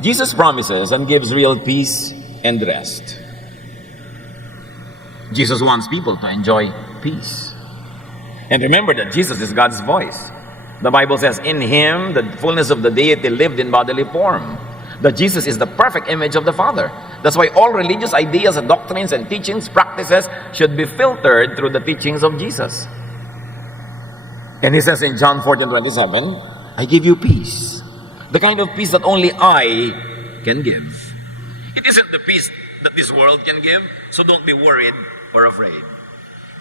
Jesus promises and gives real peace and rest. Jesus wants people to enjoy peace. And remember that Jesus is God's voice. The Bible says, in Him, the fullness of the deity lived in bodily form. That Jesus is the perfect image of the Father. That's why all religious ideas and doctrines and teachings, practices should be filtered through the teachings of Jesus. And He says in John 14:27, I give you peace. The kind of peace that only I can give. It isn't the peace that this world can give, so don't be worried or afraid.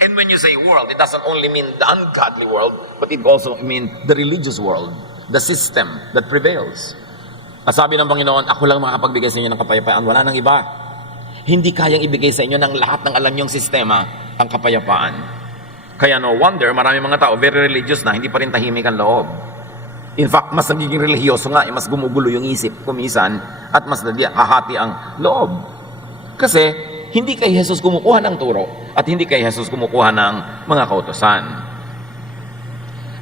And when you say world, it doesn't only mean the ungodly world, but it also means the religious world, the system that prevails. At sabi ng Panginoon, ako lang makapagbigay sa inyo ng kapayapaan, wala nang iba. Hindi kayang ibigay sa inyo ng lahat ng alam niyong sistema ang kapayapaan. Kaya no wonder, marami mga tao, very religious na, hindi pa rin tahimik ang loob. In fact, mas nagiging religyoso nga, mas gumugulo yung isip kumisan, at mas hahati ang loob. Kasi, hindi kay Jesus kumukuha ng turo, at hindi kay Jesus kumukuha ng mga kautusan.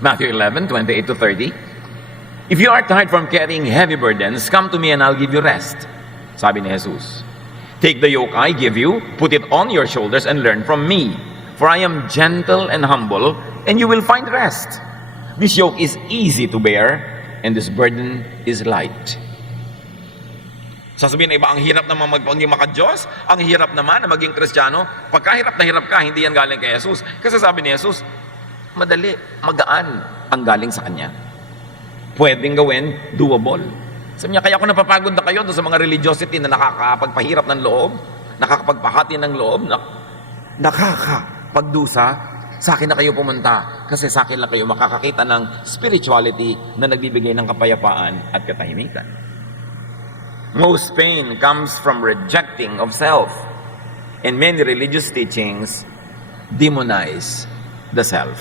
Matthew 11:28-30. If you are tired from carrying heavy burdens, come to me and I'll give you rest. Sabi ni Jesus. Take the yoke I give you, put it on your shoulders and learn from me. For I am gentle and humble, and you will find rest. This yoke is easy to bear, and this burden is light. Sasabihin na iba, ang hirap naman maging maka-Diyos, ang hirap naman na maging Kristiyano. Pagkahirap na hirap ka, hindi yan galing kay Jesus. Kasi sabi ni Jesus, madali, magaan ang galing sa Kanya. Pwedeng gawin, doable. Sabi niya, kaya ako napapagod na kayo doon sa mga religiosity na nakakapagpahirap ng loob, nakakapagpahati ng loob, nakakapagdusa, sa akin na kayo pumunta. Kasi sa akin lang kayo makakakita ng spirituality na nagbibigay ng kapayapaan at katahimikan. Most pain comes from rejecting of self. And many religious teachings demonize the self.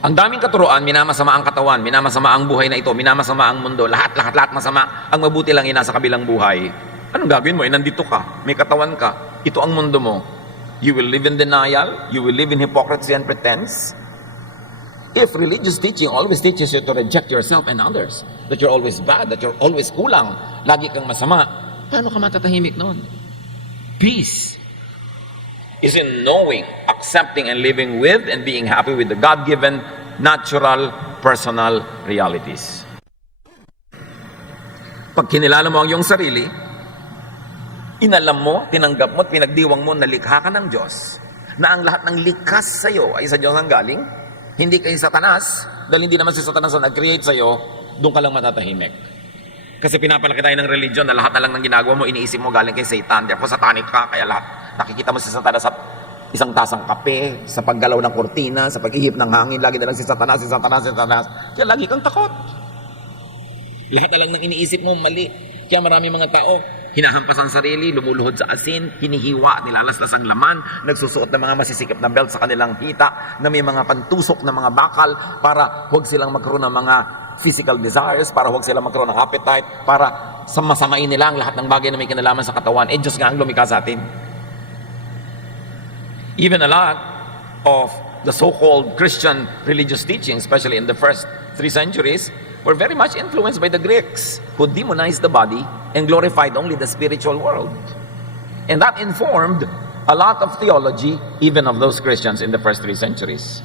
Ang daming katuruan, minamasama ang katawan, minamasama ang buhay na ito, minamasama ang mundo, lahat masama. Ang mabuti lang ina sa kabilang buhay. Anong gagawin mo? Nandito ka, may katawan ka, ito ang mundo mo. You will live in denial, you will live in hypocrisy and pretense. If religious teaching always teaches you to reject yourself and others, that you're always bad, that you're always kulang, lagi kang masama, paano ka matatahimik noon? Peace is in knowing, accepting, and living with and being happy with the God-given, natural, personal realities. Pag kinilala mo ang iyong sarili, inalam mo, tinanggap mo, at pinagdiwang mo na likha ka ng Diyos, na ang lahat ng likas sa iyo ay sa Diyos ang galing, hindi kay Satanas, dahil hindi naman si Satanas ang nag-create sa iyo, doon ka lang matatahimik. Kasi pinapalaki tayo ng religion na lahat na lang ng ginagawa mo, iniisip mo galing kay Satan. Therefore, satanic ka, kaya lahat nakikita mo si Satanas sa isang tasang kape, sa paggalaw ng kortina, sa paghihip ng hangin, lagi na lang si Satanas. Kaya lagi kang takot. Lahat na lang ng iniisip mo, mali. Kaya marami mga tao, hinahampas ang sarili, lumuluhod sa asin, hinihiwa, nilalaslas ang laman, nagsusuot ng mga masisikip na belt sa kanilang hita, na may mga pantusok na mga bakal para huwag silang magkaroon ng mga physical desires, para huwag silang magkaroon ng appetite, para masamain nila ang lahat ng bagay na may kinalaman sa katawan. Diyos nga ang lumikha sa atin. Even a lot of the so-called Christian religious teachings, especially in the first 3 centuries, were very much influenced by the Greeks, who demonized the body and glorified only the spiritual world. And that informed a lot of theology, even of those Christians in the first 3 centuries.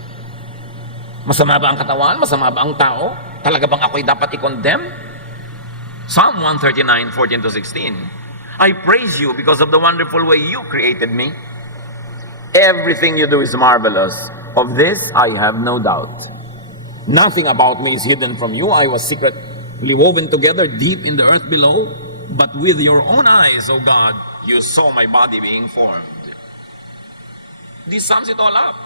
Masama ba ang katawan? Masama ba ang tao? Talaga bang ako'y dapat i-condemn? Psalm 139:14-16. I praise you because of the wonderful way you created me. Everything you do is marvelous. Of this I have no doubt. Nothing about me is hidden from you. I was secretly woven together deep in the earth below. But with your own eyes, O God, you saw my body being formed. This sums it all up.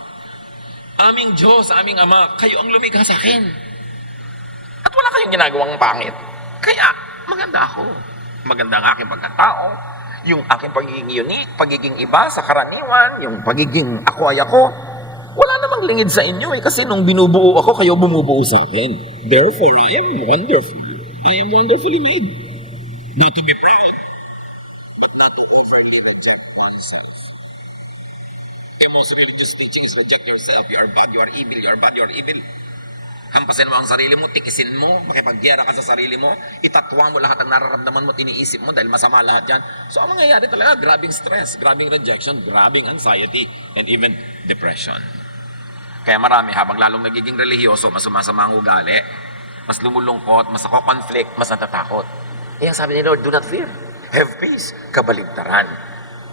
Aming Diyos, aming Ama, kayo ang lumikha sa akin. At wala kayong ginagawang pangit. Kaya, maganda ako. Maganda ang aking pagkatao, yung aking pagiging unique, pagiging iba sa karaniwan, yung pagiging ako ay ako. Wala namang lingid sa inyo kasi nung binubuo ako, kayo bumubuo sa akin. Therefore, I am wonderful. I am wonderfully made. Not to be proud, but not over-limited on self. The most religious teaching is reject yourself. You are bad, you are evil, you are bad, you are evil. Hampasin mo ang sarili mo, tikisin mo, makipagyera ka sa sarili mo, itatwa mo lahat ang nararamdaman mo at iniisip mo dahil masama lahat yan. So ang mangyayari talaga, grabing stress, grabing rejection, grabing anxiety, and even depression. Kaya marami, habang lalong nagiging relihiyoso, mas sumasama ang ugali, mas lumulungkot, mas conflict, mas natatakot. Eh, ang sabi ni Lord, do not fear. Have peace. Kabaligtaran.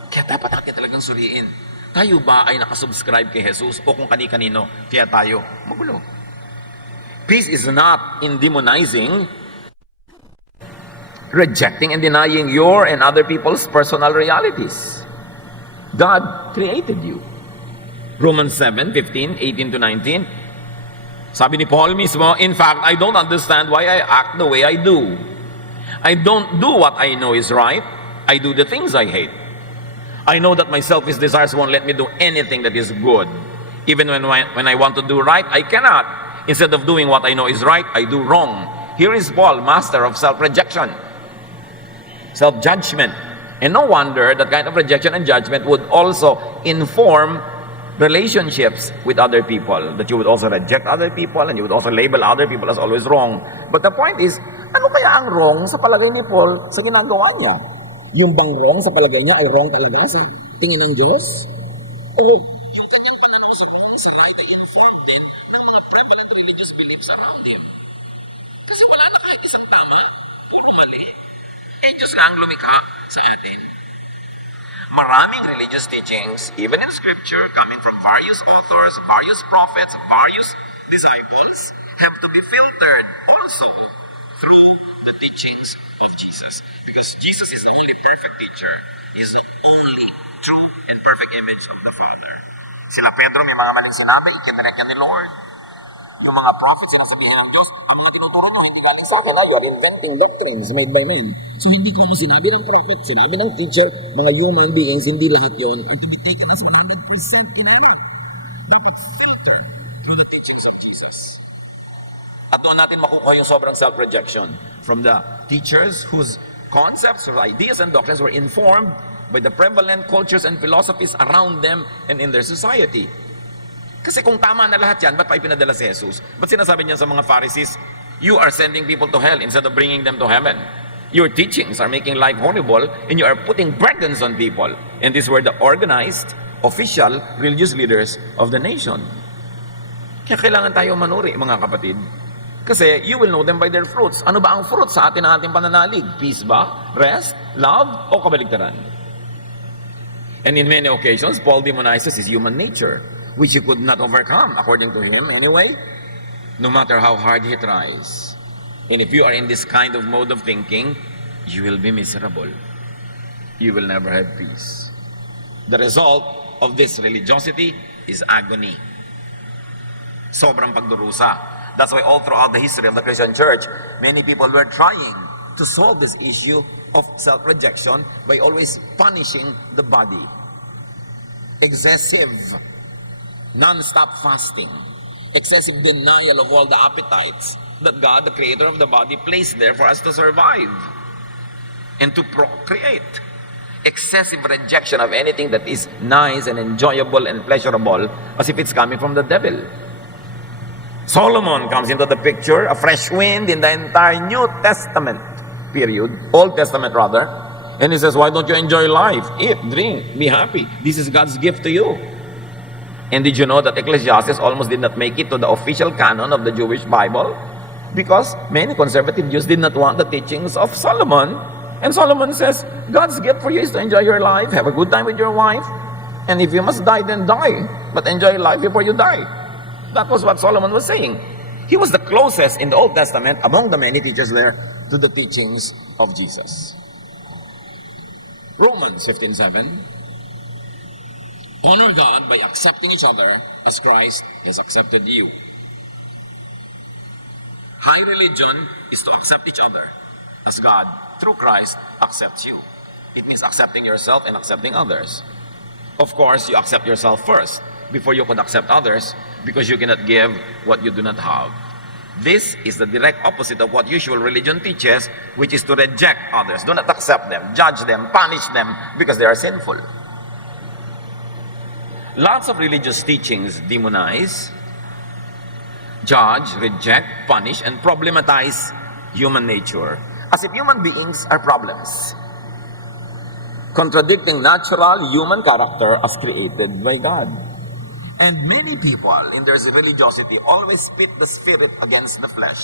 Kaya dapat natin talagang suriin. Tayo ba ay nakasubscribe kay Jesus o kung kani-kanino, kaya tayo magulo? Peace is not in demonizing, rejecting and denying your and other people's personal realities. God created you. Romans 7:15, 18 to 19. Sabi ni Paul mismo, in fact, I don't understand why I act the way I do. I don't do what I know is right. I do the things I hate. I know that my selfish desires won't let me do anything that is good. Even when I want to do right, I cannot. Instead of doing what I know is right, I do wrong. Here is Paul, master of self-rejection, self-judgment. And no wonder that kind of rejection and judgment would also inform relationships with other people, that you would also reject other people and you would also label other people as always wrong. But the point is, ano kaya ang wrong sa palagay ni Paul sa ginagawa niya? Yung bang wrong sa palagay niya ay wrong talaga sa tingin ng Diyos? O yung kanyang pananaw sa lahat ay informed din ng mga prevalent religious beliefs around him. Kasi wala na kahit isang tama, puro mali. Eh, Diyos nga ang lumikha sa atin. Maraming religious teachings, even in scripture, coming from various authors, various prophets, various disciples, have to be filtered also through the teachings of Jesus. Because Jesus is the only perfect teacher. He is the only true and perfect image of the Father. Sila Pedro may mga maling sinabi, ikinirek yan ni Lord. Yung mga prophets, sinasabihan ng Diyos, ang mga tinuturo na hindi sa akin ay you're inventing doctrines made by men. So hindi ko naman sinabi ng prophet, sinabi ng teacher, mga human beings, hindi lahat yun. Ang tinitake na sa 100% inamin. Dapat filter through the teachings of Jesus. At doon natin makukuha yung sobrang self-rejection from the teachers whose concepts or ideas and doctrines were informed by the prevalent cultures and philosophies around them and in their society. Kasi kung tama na lahat yan, ba't pa ipinadala si Jesus? Ba't sinasabi niya sa mga Pharisees, you are sending people to hell instead of bringing them to heaven? Your teachings are making life horrible and you are putting burdens on people. And these were the organized, official, religious leaders of the nation. Kaya kailangan tayo manuri, mga kapatid. Kasi you will know them by their fruits. Ano ba ang fruit sa atin ng ating pananalig? Peace ba? Rest? Love? O kabaligtaran? And in many occasions, Paul demonizes his human nature, which he could not overcome, according to him anyway, no matter how hard he tries. And if you are in this kind of mode of thinking, you will be miserable. You will never have peace. The result of this religiosity is agony. Sobrang pagdurusa. That's why all throughout the history of the Christian church, many people were trying to solve this issue of self-rejection by always punishing the body. Excessive non-stop fasting, excessive denial of all the appetites that God, the creator of the body, placed there for us to survive and to procreate. Excessive rejection of anything that is nice and enjoyable and pleasurable as if it's coming from the devil. Solomon comes into the picture, a fresh wind in the entire New Testament period, Old Testament rather, and he says, why don't you enjoy life? Eat, drink, be happy. This is God's gift to you. And did you know that Ecclesiastes almost did not make it to the official canon of the Jewish Bible? Because many conservative Jews did not want the teachings of Solomon. And Solomon says, God's gift for you is to enjoy your life, have a good time with your wife, and if you must die, then die. But enjoy life before you die. That was what Solomon was saying. He was the closest in the Old Testament, among the many teachers there, to the teachings of Jesus. Romans 15:7. Honor God by accepting each other as Christ has accepted you. High religion is to accept each other as God, through Christ, accepts you. It means accepting yourself and accepting others. Of course, you accept yourself first before you could accept others because you cannot give what you do not have. This is the direct opposite of what usual religion teaches, which is to reject others. Do not accept them, judge them, punish them because they are sinful. Lots of religious teachings demonize judge, reject, punish, and problematize human nature. As if human beings are problems. Contradicting natural human character as created by God. And many people in their religiosity always pit the spirit against the flesh.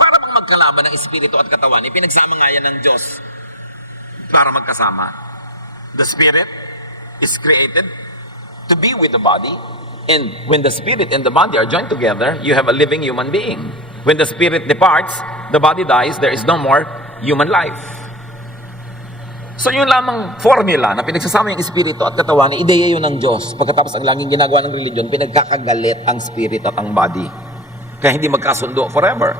Para bang magkalaban ng espiritu at katawan, ipinagsama nga yan ng Diyos para magkasama. The spirit is created to be with the body, and when the spirit and the body are joined together, you have a living human being. When the spirit departs, the body dies, there is no more human life. So yun lamang formula na pinagsasama yung espiritu at katawan, ideya yun ng Diyos. Pagkatapos ang laging ginagawa ng religion, pinagkakagalit ang spirit at ang body. Kaya hindi magkasundo forever.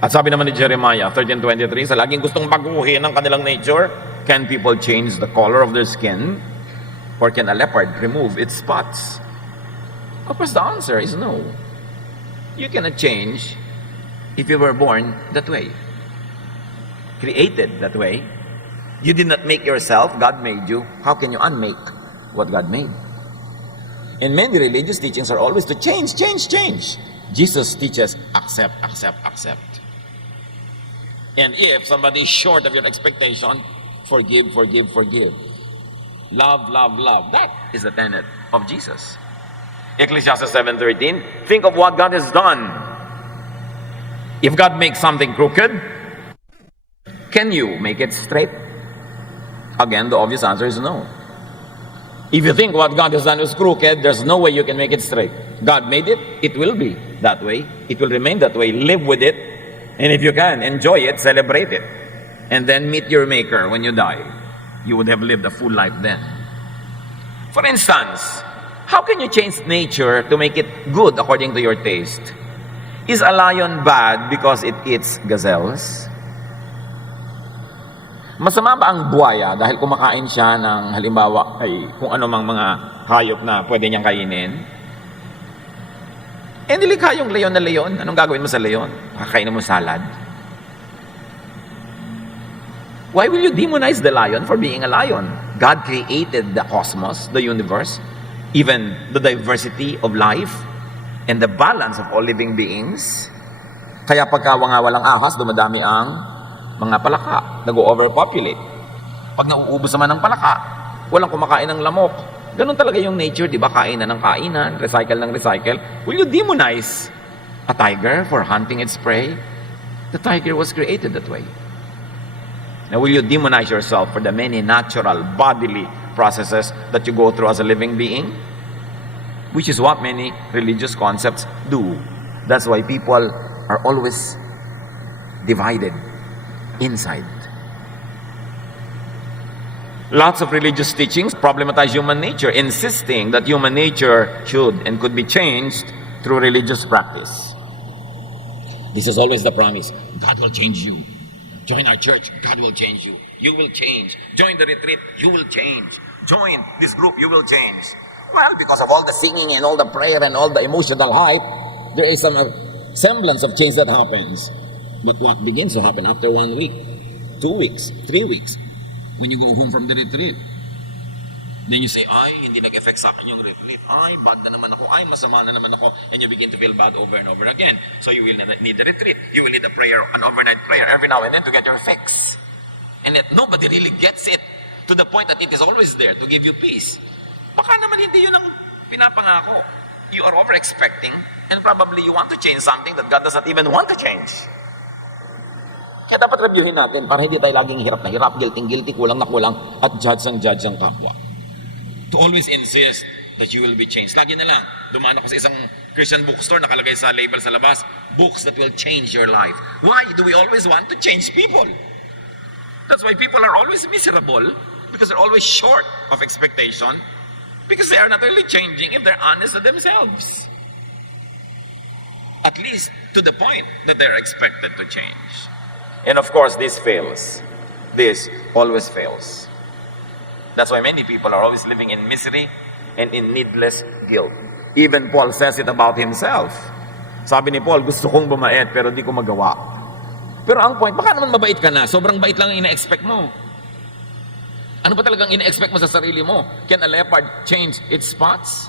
At sabi naman ni Jeremiah 13:23, sa laging gustong baguhin ang kanilang nature, can people change the color of their skin? Or can a leopard remove its spots? Of course, the answer is no. You cannot change if you were born that way. Created that way. You did not make yourself, God made you. How can you unmake what God made? And many religious teachings are always to change, change, change. Jesus teaches, accept, accept, accept. And if somebody is short of your expectation, forgive, forgive, forgive. Love, love, love. That is the tenet of Jesus. Ecclesiastes 7:13, think of what God has done. If God makes something crooked, can you make it straight? Again, the obvious answer is no. If you think what God has done is crooked, there's no way you can make it straight. God made it, it will be that way. It will remain that way. Live with it. And if you can, enjoy it, celebrate it. And then meet your Maker when you die. You would have lived a full life then. For instance, how can you change nature to make it good according to your taste? Is a lion bad because it eats gazelles? Masama ba ang buwaya dahil kumakain siya ng halimbawa ay kung ano mang mga hayop na pwede niyang kainin? Eh nilikha yung leon na leon. Anong gagawin mo sa leon? Kakainin mo salad? Why will you demonize the lion for being a lion? God created the cosmos, the universe, even the diversity of life, and the balance of all living beings. Kaya pagka walang ahas, dumadami ang mga palaka, nag-overpopulate. Pag nauubos naman ng palaka, walang kumakain ng lamok. Ganun talaga yung nature, di ba? Kainan ng kainan, recycle ng recycle. Will you demonize a tiger for hunting its prey? The tiger was created that way. Now, will you demonize yourself for the many natural bodily processes that you go through as a living being? Which is what many religious concepts do. That's why people are always divided inside. Lots of religious teachings problematize human nature, insisting that human nature should and could be changed through religious practice. This is always the promise. God will change you. Join our church, God will change you. You will change. Join the retreat, you will change. Join this group, you will change. Well, because of all the singing and all the prayer and all the emotional hype, there is some semblance of change that happens. But what begins to happen after 1 week, 2 weeks, 3 weeks, when you go home from the retreat? Then you say, ay, hindi nag-effect sa akin yung retreat. Ay, bad na naman ako. Ay, masama na naman ako. And you begin to feel bad over and over again. So you will need the retreat. You will need a prayer, an overnight prayer every now and then to get your fix. And yet nobody really gets it to the point that it is always there to give you peace. Baka naman hindi yun ang pinapangako. You are over-expecting and probably you want to change something that God does not even want to change. Kaya dapat reviewin natin para hindi tayo laging hirap na hirap, guilty, kulang na kulang, at judge ang kapwa. To always insist that you will be changed. Lagi na lang, dumaan ako sa isang Christian bookstore, nakalagay sa label sa labas, books that will change your life. Why do we always want to change people? That's why people are always miserable, because they're always short of expectation, because they are not really changing if they're honest with themselves. At least to the point that they're expected to change. And of course, this fails. This always fails. That's why many people are always living in misery and in needless guilt. Even Paul says it about himself. Sabi ni Paul, gusto kong bumait pero di ko magawa. Pero ang point, baka naman mabait ka na, sobrang bait lang ang ina-expect mo. Ano ba talagang ina-expect mo sa sarili mo? Can a leopard change its spots?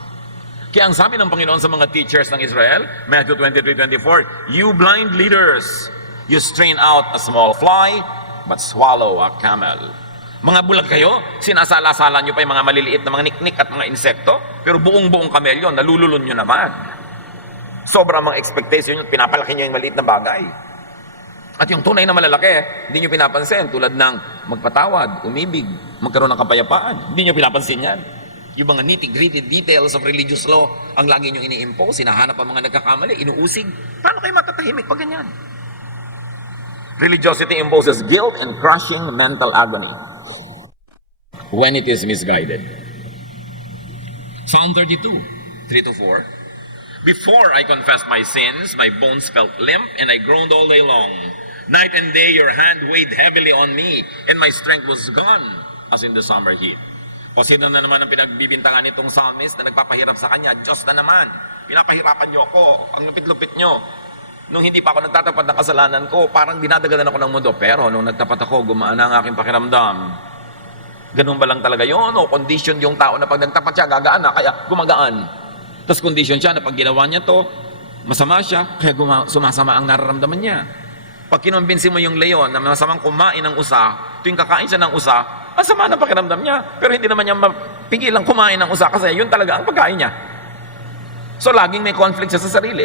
Kaya ang sabi ng Panginoon sa mga teachers ng Israel, Matthew 23:24, "You blind leaders, you strain out a small fly, but swallow a camel." Mga bulag kayo, sinasala-sala nyo pa yung mga maliliit na mga niknik at mga insekto, pero buong-buong kamelyo, nalululun nyo naman. Sobrang mga expectation nyo, pinapalaki nyo yung maliit na bagay. At yung tunay na malalaki, hindi nyo pinapansin, tulad ng magpatawad, umibig, magkaroon ng kapayapaan. Hindi nyo pinapansin yan. Yung mga nitty-gritty details of religious law, ang lagi nyo ini-impose, hinahanap ang mga nagkakamali, inuusig. Paano kayo matatahimik pag ganyan? Religiosity imposes guilt and crushing mental agony when it is misguided. Psalm 32, 3-4. "Before I confessed my sins, my bones felt limp, and I groaned all day long. Night and day your hand weighed heavily on me, and my strength was gone as in the summer heat." O sino na naman ang pinagbibintangan nitong psalmist na nagpapahirap sa kanya? Diyos na naman, pinapahirapan niyo ako, ang lupit-lupit niyo. Nung hindi pa ako nagtatapat ng kasalanan ko, parang dinadaganan ako ng mundo. Pero nung nagtapat ako, gumaan ang aking pakiramdam. Ganun ba lang talaga yun? O condition yung tao na pag nagtapat siya, gagaan na, kaya gumagaan. Tapos condition siya na pag ginawa niya to, masama siya, kaya sumasama ang nararamdaman niya. Pag kinumbinsi mo yung leon na masamang kumain ng usa, tuwing kakain siya ng usa, ang sama ng pakiramdam niya. Pero hindi naman niya mapigilang kumain ng usa kasi yun talaga ang pagkain niya. So laging may conflict siya sa sarili.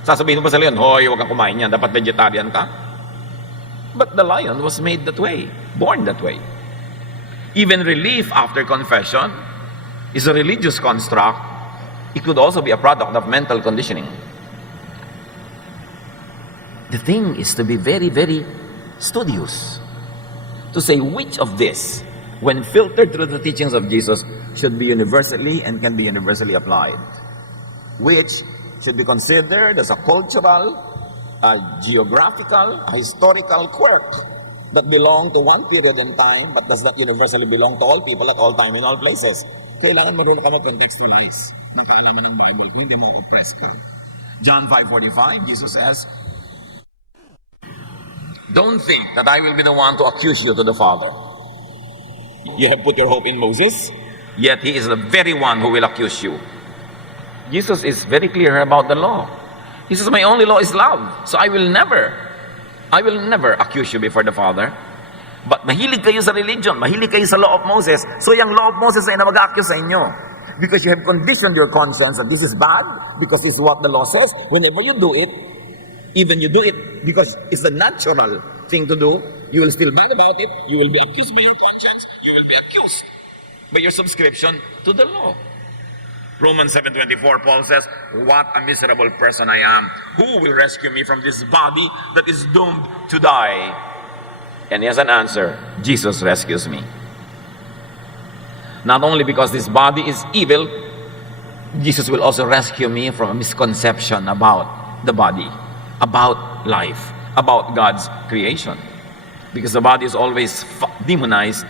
Sasabihin mo pa sa leon, "Hoy, huwag kang kumain yan, dapat vegetarian ka." But the lion was made that way, born that way. Even relief after confession is a religious construct. It could also be a product of mental conditioning. The thing is to be very, very studious to say which of this, when filtered through the teachings of Jesus, should be universally and can be universally applied. Which should be considered as a cultural, a geographical, a historical quirk that belong to one period in time but does not universally belong to all people at all time in all places. Kailangan marunong ka mag-contextualize. Magkaalaman ng Bible kung hindi mo oppress ko. John 5:45, Jesus says, "Don't think that I will be the one to accuse you to the Father. You have put your hope in Moses, yet he is the very one who will accuse you." Jesus is very clear about the law. He says, "My only law is love. So I will never accuse you before the Father." But mahilig kayo sa religion, mahilig kayo sa law of Moses. So yung law of Moses ay na mag-accuse sa inyo. Because you have conditioned your conscience that this is bad, because this is what the law says. Whenever you do it, even you do it because it's the natural thing to do, you will still bad about it, you will be accused by your conscience, you will be accused by your subscription to the law. Romans 7:24, Paul says, "What a miserable person I am. Who will rescue me from this body that is doomed to die?" And he has an answer. Jesus rescues me. Not only because this body is evil, Jesus will also rescue me from a misconception about the body, about life, about God's creation. Because the body is always demonized,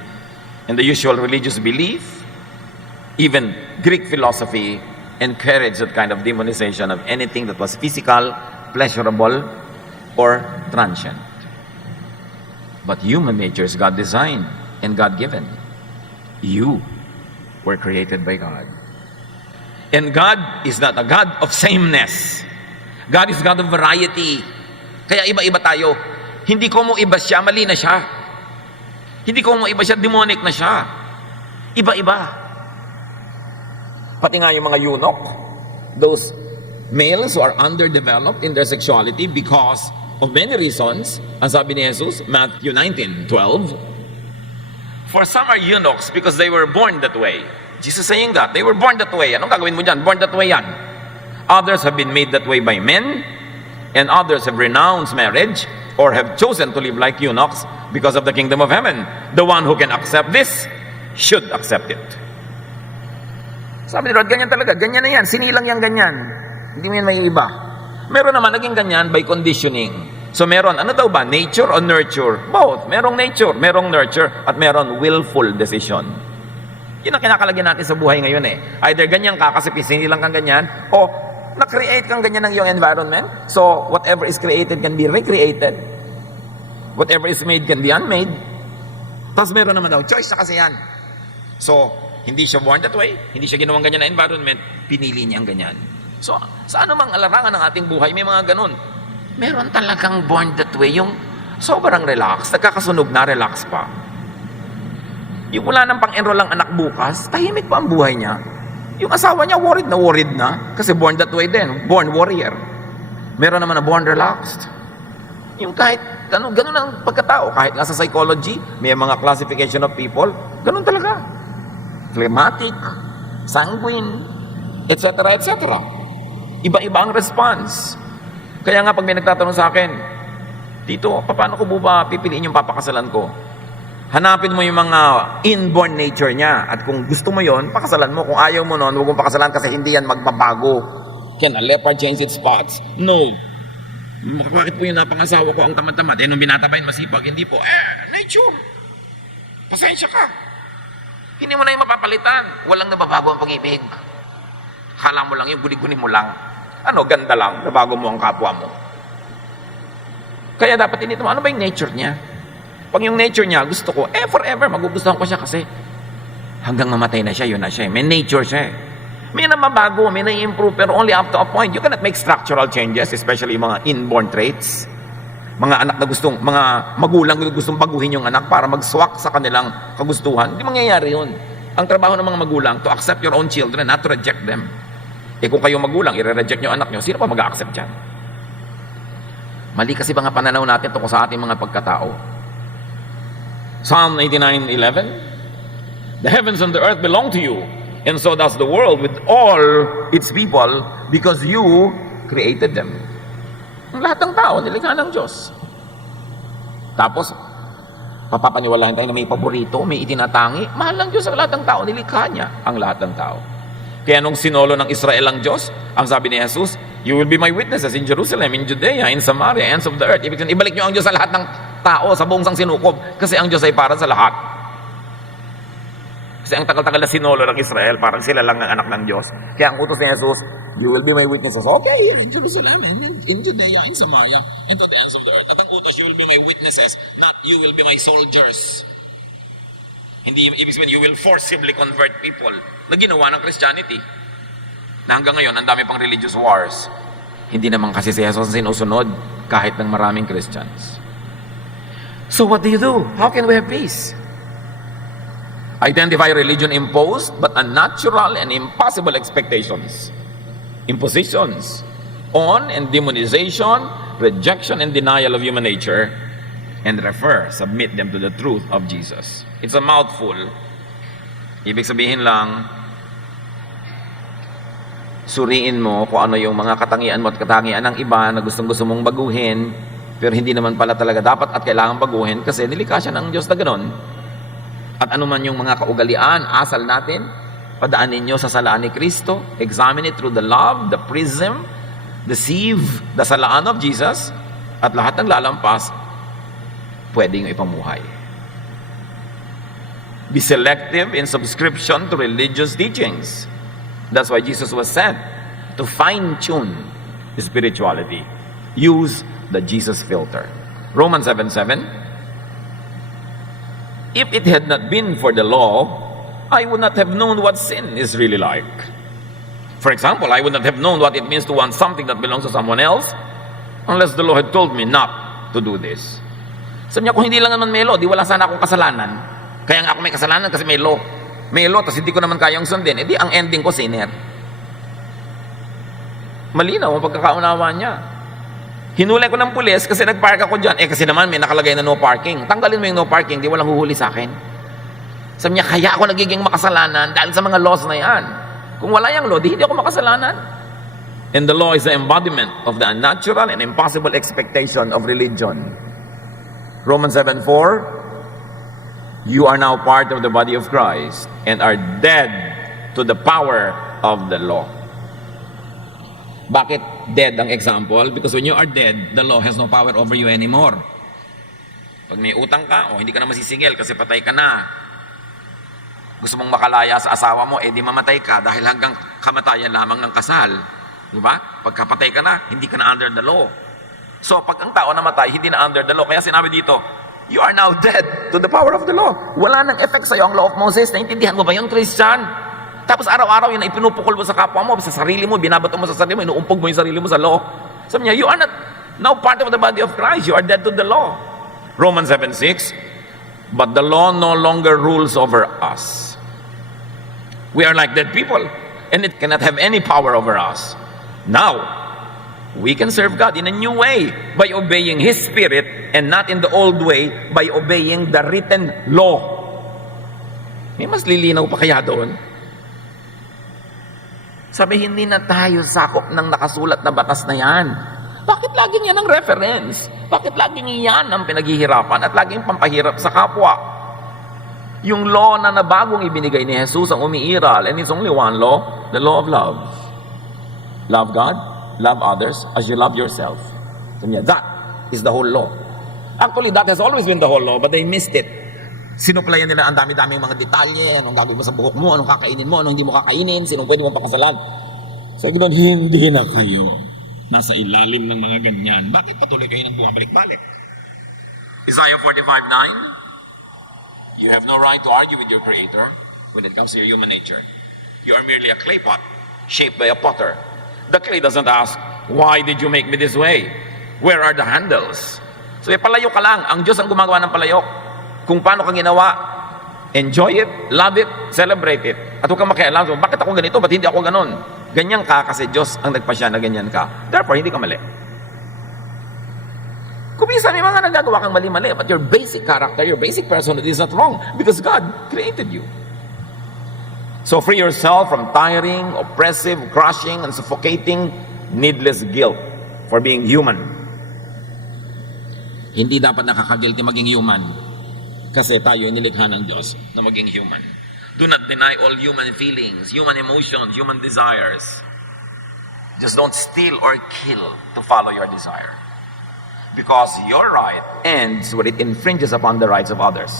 and the usual religious belief, even Greek philosophy, encouraged that kind of demonization of anything that was physical, pleasurable, or transient. But human nature is God designed and God given. You were created by God. And God is not a God of sameness. God is God of variety. Kaya iba-iba tayo. Hindi ko mo iba siya, mali na siya. Hindi ko mo iba siya, demonic na siya. Iba-iba. Pati nga yung mga eunuch, those males who are underdeveloped in their sexuality because of many reasons, ang sabi ni Jesus, Matthew 19:12, "For some are eunuchs because they were born that way." Jesus saying that, they were born that way. Anong gagawin mo dyan? Born that way yan. Others have been made that way by men, and others have renounced marriage or have chosen to live like eunuchs because of the kingdom of heaven. The one who can accept this should accept it. Sabi ni Lord, ganyan talaga. Ganyan na yan. Sinilang yan ganyan. Hindi mo yan may iba. Meron naman naging ganyan by conditioning. So meron, ano daw ba? Nature or nurture? Both. Merong nature, merong nurture, at meron willful decision. Yun ang kinakalagyan natin sa buhay ngayon eh. Either ganyan ka kasi sinilang kang ganyan, o na-create kang ganyan ng iyong environment. So whatever is created can be recreated. Whatever is made can be unmade. Tapos meron naman daw, choice na kasi yan. So, hindi siya born that way, hindi siya ginawang ganyan na environment, pinili niyang ganyan. So, sa anumang alarangan ng ating buhay, may mga ganun. Meron talagang born that way, yung sobrang relax, nagkakasunog na, relax pa. Yung wala nang pang-enroll ang anak bukas, tahimik pa ang buhay niya. Yung asawa niya, worried na, kasi born that way din, born warrior. Meron naman na born relaxed. Yung kahit, ganun ang pagkatao, kahit nga sa psychology, may mga classification of people, ganun talaga. Phlegmatic, sanguine, etc., etc. Iba-iba ang response. Kaya nga pag may nagtatanong sa akin, Tito, paano ko ba pipiliin yung papakasalan ko? Hanapin mo yung mga inborn nature niya. At kung gusto mo yon, pakasalan mo. Kung ayaw mo nun, huwag mong pakasalan kasi hindi yan magbabago. Can a leopard change its spots? No. Bakit po yung napangasawa ko ang tamad-tamad? Nung binata pa yun, masipag. Hindi po. Nature. Pasensya ka. Hindi mo na yung mapapalitan. Walang nababago ang pag-ibig. Kala mo lang yung guni-guni mo lang. Ganda lang. Nabago mo ang kapwa mo. Kaya dapat tinito mo, ano ba yung nature niya? Pag yung nature niya, gusto ko, forever, magugustuhan ko siya kasi hanggang mamatay na siya, yun na siya. May nature siya. May na mabago, may na-improve, pero only up to a point. You cannot make structural changes, especially mga inborn traits. Mga anak na mga magulang na gustong baguhin yung anak para mag-swak sa kanilang kagustuhan. Hindi mangyayari yun. Ang trabaho ng mga magulang, to accept your own children, not to reject them. Kung kayo magulang, i-reject nyo anak nyo, sino pa mag-accept yan? Mali kasi mga pananaw natin tungkol sa ating mga pagkatao. Psalm 89:11, the heavens and the earth belong to you, and so does the world with all its people, because you created them. Ang lahat ng tao, nilikha ng Diyos. Tapos, papapaniwalaan tayo na may paborito, may itinatangi. Mahal ng Diyos ang lahat ng tao, nilikha niya ang lahat ng tao. Kaya nung sinolo ng Israel ang Diyos, ang sabi ni Jesus, you will be my witnesses in Jerusalem, in Judea, in Samaria, ends of the earth. Ibig sabihin, ibalik niyo ang Diyos sa lahat ng tao, sa buong sangsinukob, kasi ang Diyos ay para sa lahat. Kasi ang tagal-tagal na sinolo ng Israel, parang sila lang ang anak ng Diyos. Kaya ang utos ni Jesus, you will be my witnesses. Okay, in Jerusalem, in Judea, in Samaria, and to the ends of the earth. At ang utos, you will be my witnesses, not you will be my soldiers. Hindi ibig sabihin, you will forcibly convert people na ginawa ng Christianity. Na hanggang ngayon, ang dami pang religious wars. Hindi naman kasi si Jesus sinusunod kahit ng maraming Christians. So what do you do? How can we have peace? Identify religion imposed but unnatural and impossible expectations, impositions on and demonization, rejection and denial of human nature, and submit them to the truth of Jesus. It's a mouthful. Ibig sabihin lang, suriin mo kung ano yung mga katangian mo at katangian ng iba na gustong-gusto mong baguhin, pero hindi naman pala talaga dapat at kailangan baguhin kasi nilikha siya ng Diyos na ganon. At anuman yung mga kaugalian, asal natin, padaanin nyo sa salaan ni Kristo, examine it through the love, the prism, the sieve, the salaan of Jesus, at lahat ng lalampas, pwede nyo ipamuhay. Be selective in subscription to religious teachings. That's why Jesus was sent to fine-tune spirituality. Use the Jesus filter. Romans 7:7. If it had not been for the law, I would not have known what sin is really like. For example, I would not have known what it means to want something that belongs to someone else unless the law had told me not to do this. Sabi niya, kung hindi lang naman may law, di wala sana akong kasalanan. Kaya nga ako may kasalanan kasi may law. May law, tapos hindi ko naman kayang sundin. Di ang ending ko, sinner. Malinaw ang pagkakaunawa niya. Hinuli ko ng pulis kasi nagpark ako dyan. Kasi naman may nakalagay na no parking. Tanggalin mo yung no parking, di walang huhuli sa akin. Sabi niya, kaya ako nagiging makasalanan dahil sa mga laws na yan. Kung wala yung law, di hindi ako makasalanan. And the law is the embodiment of the unnatural and impossible expectation of religion. Romans 7:4, you are now part of the body of Christ and are dead to the power of the law. Bakit dead ang example? Because when you are dead, the law has no power over you anymore. Pag may utang ka, hindi ka na masisingil kasi patay ka na. Gusto mong makalaya sa asawa mo, di mamatay ka dahil hanggang kamatayan lamang ng kasal. Diba? Pagkapatay ka na, hindi ka na under the law. So, pag ang tao namatay, hindi na under the law. Kaya sinabi dito, you are now dead to the power of the law. Wala nang effect sa'yo ang law of Moses. Naintindihan mo ba yun, Christian? Tapos araw-araw yun, ipinupukol mo sa kapwa mo, sa sarili mo, binabato mo sa sarili mo, inuumpog mo yung sarili mo sa law. Sabi niya, you are not now part of the body of Christ. You are dead to the law. Romans 7:6, but the law no longer rules over us. We are like dead people, and it cannot have any power over us. Now, we can serve God in a new way by obeying His Spirit and not in the old way by obeying the written law. May mas lilinaw pa kaya doon? Sabi, hindi na tayo sakop ng nakasulat na batas na yan. Bakit laging yan ang reference? Bakit laging yan ang pinaghihirapan at laging pampahirap sa kapwa? Yung law na nabagong ibinigay ni Jesus ang umiiral, and it's only one law, the law of love. Love God, love others as you love yourself. So, yeah, that is the whole law. Actually, that has always been the whole law, but they missed it. Sinuplayan nila ang dami-daming mga detalye, anong gagawin mo sa buhok mo, anong kakainin mo, anong hindi mo kakainin, sinong pwede mo pakasalan. So, ganoon, hindi na kayo nasa ilalim ng mga ganyan. Bakit patuloy kayo nang bumabalik-balik? Isaiah 45:9, you have no right to argue with your Creator when it comes to your human nature. You are merely a clay pot, shaped by a potter. The clay doesn't ask, why did you make me this way? Where are the handles? So, palayok ka lang. Ang Diyos ang gumagawa ng palayok. Kung paano ka ginawa, enjoy it, love it, celebrate it. At huwag kang makialam, so, bakit ako ganito, ba't hindi ako ganon? Ganyan ka kasi Diyos ang nagpasya na ganyan ka. Therefore, hindi ka mali. Kung minsan may mga nagagawa kang mali-mali, but your basic character, your basic personality is not wrong because God created you. So free yourself from tiring, oppressive, crushing, and suffocating, needless guilt for being human. Hindi dapat nakaka-guilty maging human. Kasi tayo ay nilikha ng Diyos na maging human. Do not deny all human feelings, human emotions, human desires. Just don't steal or kill to follow your desire. Because your right ends when it infringes upon the rights of others.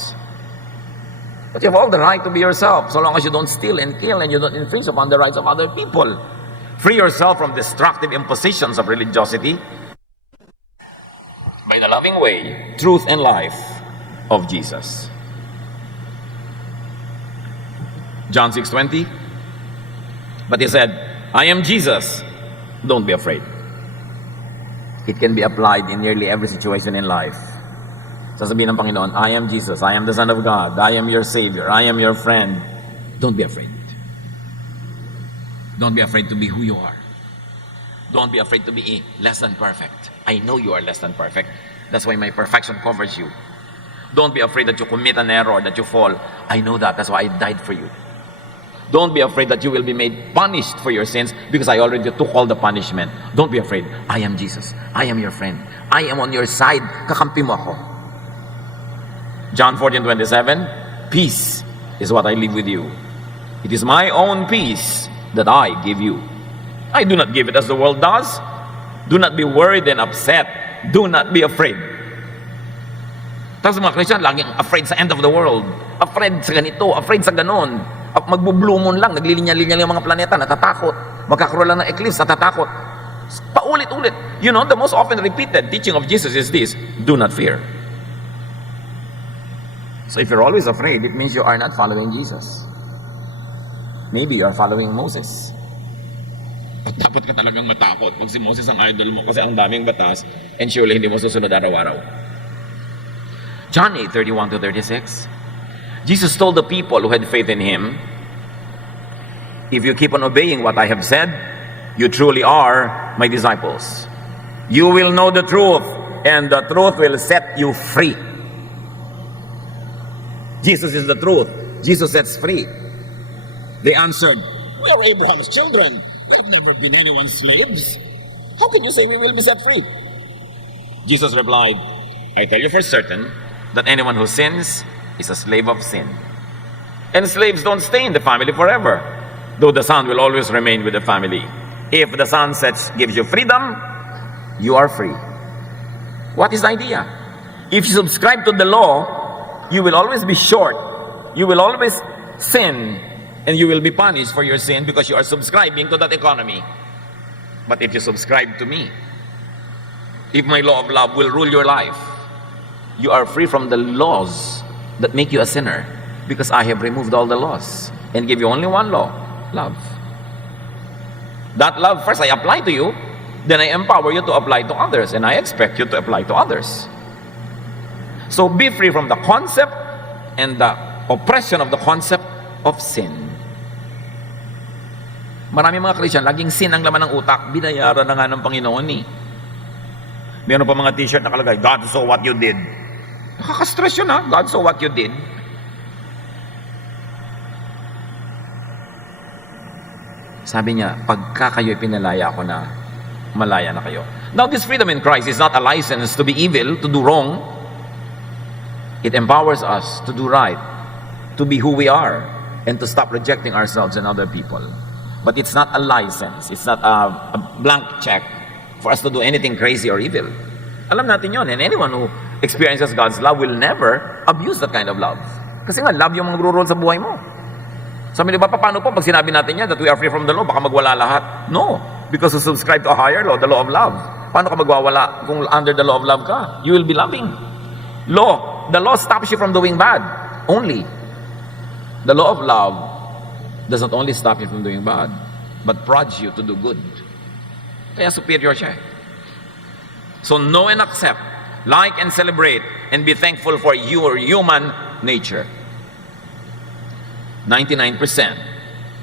But you have all the right to be yourself, so long as you don't steal and kill and you don't infringe upon the rights of other people. Free yourself from destructive impositions of religiosity by the loving way, truth, and life of Jesus. John 6:20, but he said, I am Jesus, don't be afraid. It can be applied in nearly every situation in life. Sasabihin ng Panginoon, I am Jesus, I am the Son of God, I am your Savior, I am your friend. Don't be afraid. Don't be afraid to be who you are. Don't be afraid to be less than perfect. I know you are less than perfect. That's why my perfection covers you. Don't be afraid that you commit an error, that you fall. I know that. That's why I died for you. Don't be afraid that you will be made punished for your sins because I already took all the punishment. Don't be afraid. I am Jesus. I am your friend. I am on your side. Kakampi mo ako. John 14:27, peace is what I leave with you. It is my own peace that I give you. I do not give it as the world does. Do not be worried and upset. Do not be afraid. Tapos mga Christian, laging afraid sa end of the world. Afraid sa ganito, afraid sa ganon. Magbo-blue moon lang, naglilinya-linya yung mga planeta, natatakot. Magkakaroon lang ng eclipse, natatakot. Paulit-ulit. You know, the most often repeated teaching of Jesus is this, do not fear. So if you're always afraid, it means you are not following Jesus. Maybe you are following Moses. At dapat ka talagang matakot pag si Moses ang idol mo kasi ang daming batas and surely hindi mo susunod araw-araw. John 8:31-36, Jesus told the people who had faith in Him, if you keep on obeying what I have said, you truly are my disciples. You will know the truth, and the truth will set you free. Jesus is the truth. Jesus sets free. They answered, we are Abraham's children. We have never been anyone's slaves. How can you say we will be set free? Jesus replied, I tell you for certain that anyone who sins is a slave of sin. And slaves don't stay in the family forever, though the son will always remain with the family. If the son gives you freedom, you are free. What is the idea? If you subscribe to the law, you will always be short. You will always sin, and you will be punished for your sin because you are subscribing to that economy. But if you subscribe to me, if my law of love will rule your life, you are free from the laws that make you a sinner because I have removed all the laws and give you only one law, love. That love, first I apply to you, then I empower you to apply to others, and I expect you to apply to others. So be free from the concept and the oppression of the concept of sin. Marami mga Christian, laging sin ang laman ng utak, binayaran na nga ng Panginoon eh. Meron pa mga t-shirt nakalagay, God saw what you did. Nakaka-stress yun ha, God saw what you did. Sabi niya, pagka kayo'y pinalaya ko na, malaya na kayo. Now, this freedom in Christ is not a license to be evil, to do wrong. It empowers us to do right, to be who we are, and to stop rejecting ourselves and other people. But it's not a license. It's not a blank check for us to do anything crazy or evil. Alam natin yon, and anyone who experiences God's love will never abuse that kind of love. Kasi nga, love yung mag-rule sa buhay mo. Sabi niyo ba, paano po pag sinabi natin yan that we are free from the law, baka magwala lahat? No, because we subscribe to a higher law, the law of love. Paano ka magwawala kung under the law of love ka? You will be loving. The law stops you from doing bad. Only. The law of love does not only stop you from doing bad, but prods you to do good. Kaya superior siya. So know and accept, like and celebrate, and be thankful for your human nature. 99%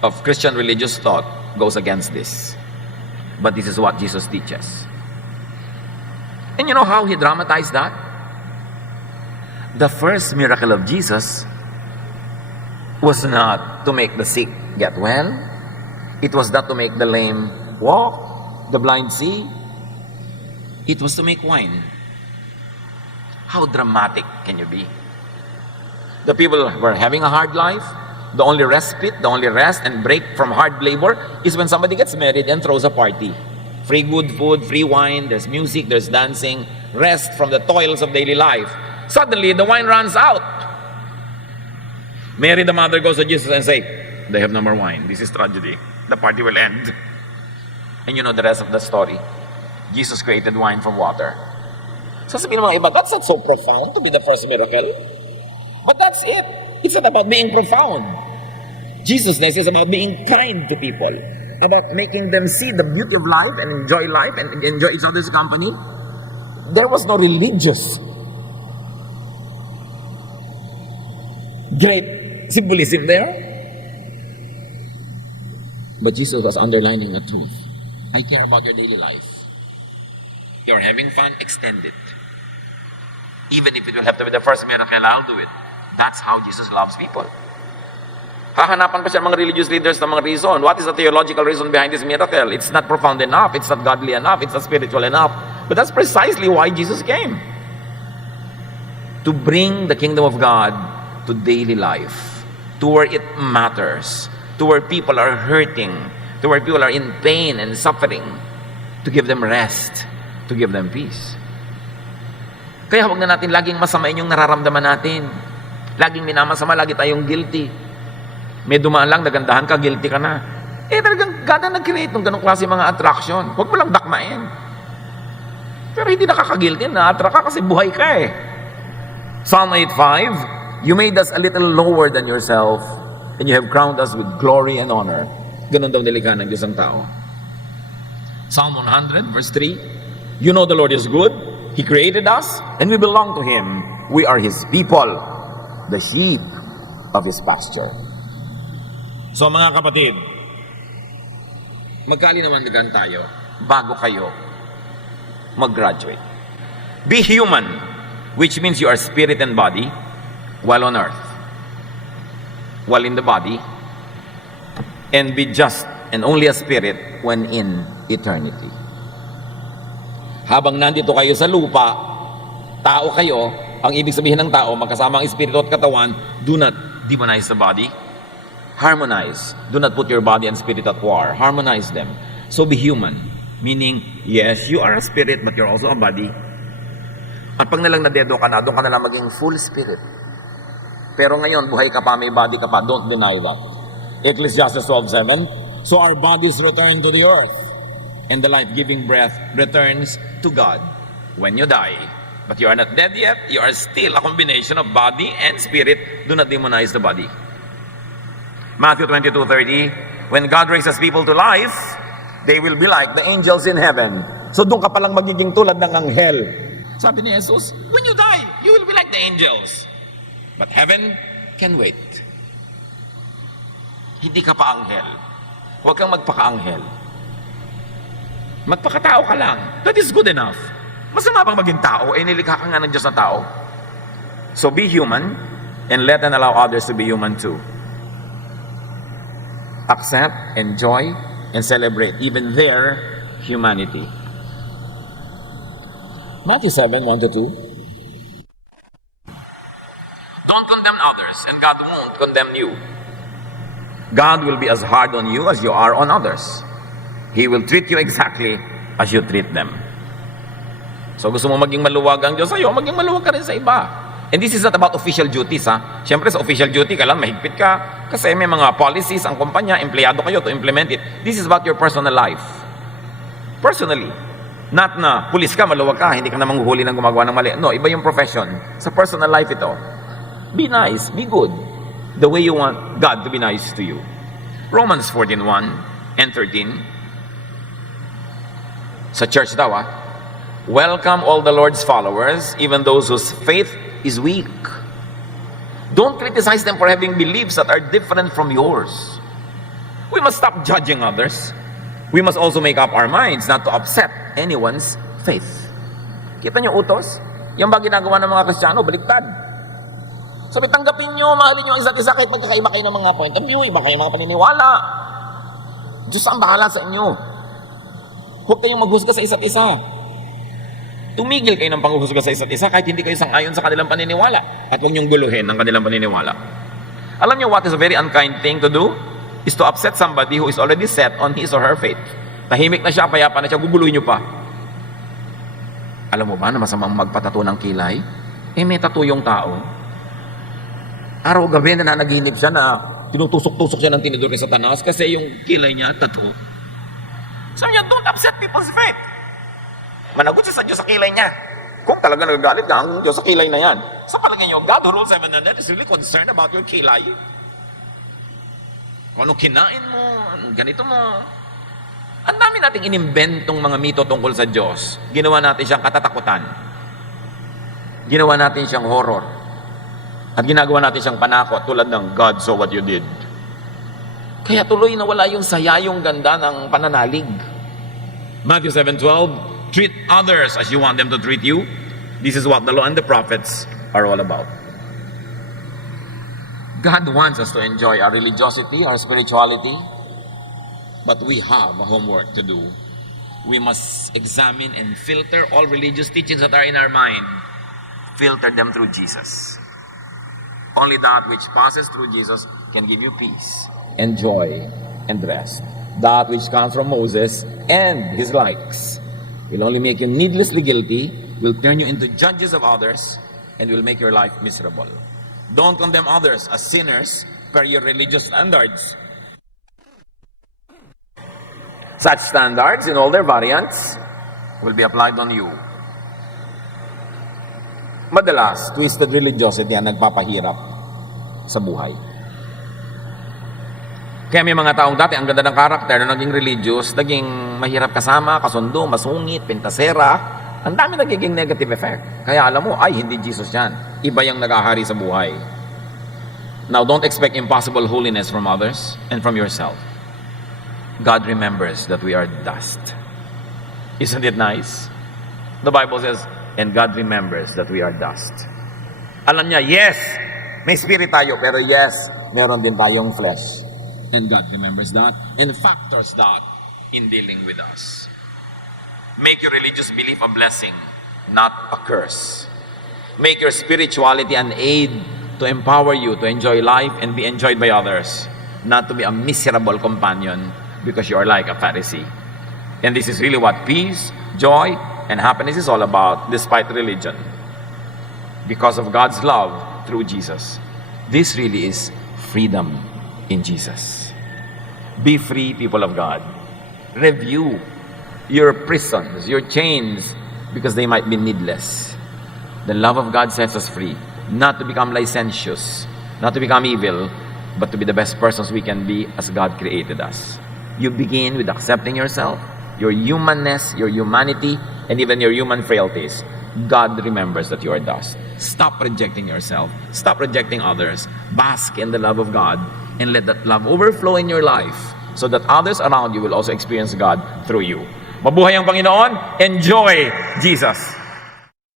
of Christian religious thought goes against this. But this is what Jesus teaches. And you know how he dramatized that? The first miracle of Jesus was not to make the sick get well. It was not to make the lame walk, the blind see. It was to make wine. How dramatic can you be? The people were having a hard life. The only respite, the only rest and break from hard labor is when somebody gets married and throws a party. Free good food, free wine, there's music, there's dancing, rest from the toils of daily life. Suddenly, the wine runs out. Mary, the mother, goes to Jesus and say, they have no more wine. This is tragedy. The party will end. And you know the rest of the story. Jesus created wine from water. So sabihin ng mga iba, that's not so profound to be the first miracle. But that's it. It's not about being profound. Jesus' is about being kind to people, about making them see the beauty of life and enjoy each other's company. There was no religious great symbolism there. But Jesus was underlining a truth. I care about your daily life. You're having fun, extend it. Even if it will have to be the first miracle, I'll do it. That's how Jesus loves people. Hahanapan pa siya mga religious leaders ng mga reason. What is the theological reason behind this miracle? It's not profound enough. It's not godly enough. It's not spiritual enough. But that's precisely why Jesus came. To bring the kingdom of God to daily life. To where it matters. To where people are hurting. To where people are in pain and suffering. To give them rest. To give them peace. Kaya huwag na natin laging masamain yung nararamdaman natin. Laging minamasama, lagi tayong guilty. May dumaan lang, nagandahan ka, guilty ka na. Talagang God ang nag-create ng ganong klase mga attraction. Huwag mo lang dakmain. Pero hindi nakaka-guilty, na-attract ka kasi buhay ka eh. Psalm 8:5, you made us a little lower than yourself, and you have crowned us with glory and honor. Ganon daw nilikha ng Diyos ang tao. Psalm 100, verse 3, you know the Lord is good. He created us, and we belong to Him. We are His people, the sheep of His pasture. So mga kapatid, magkalinawangan tayo bago kayo mag-graduate. Be human, which means you are spirit and body while on earth, while in the body, and be just and only a spirit when in eternity. Habang nandito kayo sa lupa, tao kayo, ang ibig sabihin ng tao, magkasama ang espiritu at katawan, do not demonize the body. Harmonize. Do not put your body and spirit at war. Harmonize them. So be human. Meaning, yes, you are a spirit, but you're also a body. At pag nalang nadedo ka na, doon ka na lang maging full spirit. Pero ngayon, buhay ka pa, may body ka pa. Don't deny that. Ecclesiastes 12:7, so our bodies return to the earth, and the life-giving breath returns to God when you die. But you are not dead yet. You are still a combination of body and spirit. Do not demonize the body. Matthew 22:30, when God raises people to life, they will be like the angels in heaven. So doon ka palang magiging tulad ng anghel. Sabi ni Jesus, when you die, you will be like the angels. But heaven can wait. Hindi ka pa anghel. Huwag kang magpaka-anghel. Magpakatao ka lang. That is good enough. Masama bang maging tao? Nilikha ka nga ng Diyos na tao. So be human and let and allow others to be human too. Accept, enjoy, and celebrate even their humanity. Matthew 7, 1-2. Don't condemn others, and God won't condemn you. God will be as hard on you as you are on others. He will treat you exactly as you treat them. So gusto mo maging maluwag ang Diyos sa'yo, maging maluwag ka rin sa iba. And this is not about official duties, ha? Siyempre sa official duty, kailangan mahigpit ka kasi may mga policies ang kumpanya, empleyado kayo to implement it. This is about your personal life. Personally. Not na pulis ka, maluwag ka, hindi ka na manghuhuli ng gumagawa ng mali. No, iba yung profession. Sa personal life ito. Be nice, be good. The way you want God to be nice to you. Romans 14:1 and 13. Sa church daw, welcome all the Lord's followers, even those whose faith is weak. Don't criticize them for having beliefs that are different from yours. We must stop judging others. We must also make up our minds not to upset anyone's faith. Kita niyo utos? Yung ba ginagawa ng mga Kristiyano, baliktad. Sabi, tanggapin nyo, mahalin nyo ang isa't isa kahit magkakaiba kayo ng mga point of view, iba kayo ng mga paniniwala. Diyos ang bahala sa inyo. Huwag kayong maghusga sa isa't isa. Tumigil kayo ng panghuhusga sa isa't isa kahit hindi kayo sang-ayon sa kanilang paniniwala. At huwag nyong guluhin ang kanilang paniniwala. Alam nyo what is a very unkind thing to do? Is to upset somebody who is already set on his or her faith. Tahimik na siya, payapa na siya, guguluhin nyo pa. Alam mo ba na masamang magpatato ng kilay? May tattoo yung tao. Araw-gabi na nanaginip siya na tinutusok-tusok siya ng tinidor ni Satanas kasi yung kilay niya, tattoo. Sabi niya, don't upset people's faith. Managot siya sa Diyos sa kilay niya. Kung talaga nagagalit ka ang Diyos sa kilay na yan. Sa palagay niyo, God who rules heaven and earth is really concerned about your kilay. Kung ano kinain mo, ganito mo. Ang dami nating inimbentong mga mito tungkol sa Diyos. Ginawa natin siyang katatakutan. Ginawa natin siyang horror. At ginagawa natin siyang panakot tulad ng God saw what you did. Kaya tuloy na wala yung saya, yung ganda ng pananalig. Matthew 7:12, treat others as you want them to treat you. This is what the law and the prophets are all about. God wants us to enjoy our religiosity, our spirituality, but we have a homework to do. We must examine and filter all religious teachings that are in our mind. Filter them through Jesus. Only that which passes through Jesus can give you peace and joy and rest. That which comes from Moses and his likes will only make you needlessly guilty, will turn you into judges of others, and will make your life miserable. Don't condemn others as sinners per your religious standards. Such standards, in all their variants, will be applied on you. Madalas, twisted religiosity ang nagpapahirap sa buhay. Kaya may mga taong dati, ang ganda ng karakter na naging religious, naging mahirap kasama, kasundo, masungit, pintasera. Ang dami nagiging negative effect. Kaya alam mo, ay, hindi Jesus yan. Iba yung nag-ahari sa buhay. Now, don't expect impossible holiness from others and from yourself. God remembers that we are dust. Isn't it nice? The Bible says, and God remembers that we are dust. Alam niya, yes, may spirit tayo, pero yes, meron din tayong flesh. And God remembers that and factors that in dealing with us. Make your religious belief a blessing, not a curse. Make your spirituality an aid to empower you to enjoy life and be enjoyed by others, not to be a miserable companion because you are like a Pharisee. And this is really what peace, joy, and happiness is all about, despite religion. Because of God's love through Jesus. This really is freedom in Jesus. Be free, people of God. Review your prisons, your chains, because they might be needless. The love of God sets us free, not to become licentious, not to become evil, but to be the best persons we can be as God created us. You begin with accepting yourself, your humanness, your humanity, and even your human frailties. God remembers that you are dust. Stop rejecting yourself. Stop rejecting others. Bask in the love of God and let that love overflow in your life so that others around you will also experience God through you. Mabuhay ang Panginoon. Enjoy Jesus.